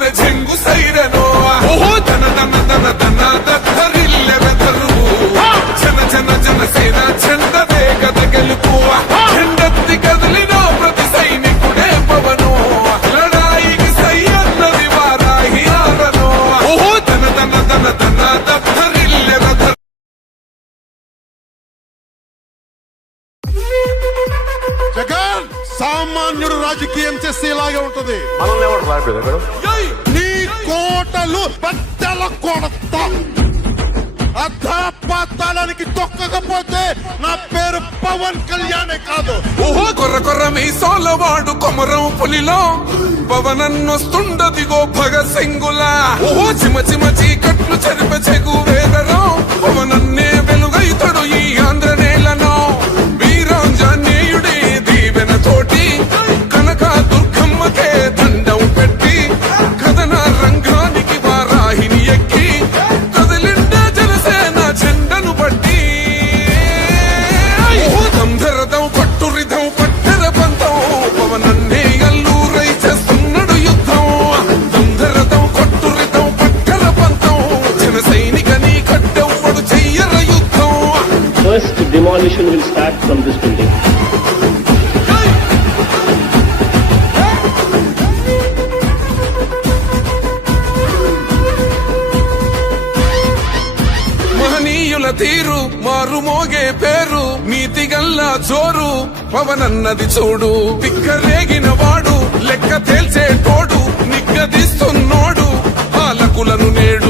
ಮೆರೆಯುವುದೇ ಚೆಂಗು ಸೈರನೋ ಓಹೋ ದನ ದನ ದನ ದನ ದತ್ತರಿಲ್ಲ ಬೆದರು ಜನ ಜನ ಜನಸೇನ ಚಂದ ವೇಗದ ಗೆಲುಪುವ ಹೆಂಡತಿ ಕದಲಿನೋ ಪ್ರತಿ ಸೈನಿಕುಡೇ ಪವನೋ ಲಡಾಯಿಗೆ ಸೈ ಅನ್ನದಿ ವಾರಾಹಿ ಯಾರನೋ ಓಹೋ ದನ ದನ ದನ ದನ ದತ್ತರಿಲ್ಲ ಬೆದರು జగన్ సామాన్యుడు రాజకీయం చేస్తే ఇలాగే ఉంటది. మనల్ని ఎవరు రాయలేదు నీ కోటలు బద్దల కొడతా అధాపాతాళానికి తొక్కకపోతే నా పేరు పవన్ కళ్యాణే కాదు. ఓహో కొర్ర కొర్ర మీసాలవాడు కొమరం పులిలో పవనన్నొస్తుండదిగో భగత్ సింగులా ఓహో చిమ చిమ చీకట్లు చెరిప చెగు వేదరో పవనన్నే వెలుగైతడు ఈ ఆంధ్ర నేలను వీరాంజనేయుడి దీవెన తోటి కనక దుర్గమ్మకే దండం పెట్టి కథన రంగానికి వారాహిని ఎక్కి కదిలిండ జనసేన జెండను బట్టి దంధరదం పట్టురిధం పట్టెర పంతం పవనన్నే అల్లూరై చేస్తున్నాడు యుద్ధం దంధరదం కొట్టురిధం పట్టెర పంతం జన సైనిక నీ కట్టెవ్వడు చెయ్యర యుద్ధం. First demolition will start from this building. మహనీయుల తీరు మారు మోగే పేరు నీతిగల్లా జోరు పవనన్నది చూడు పిక్కరేగిన వాడు లెక్క తేల్చే తోడు నిగ్గదీస్తున్నోడు పాలకులను నేడు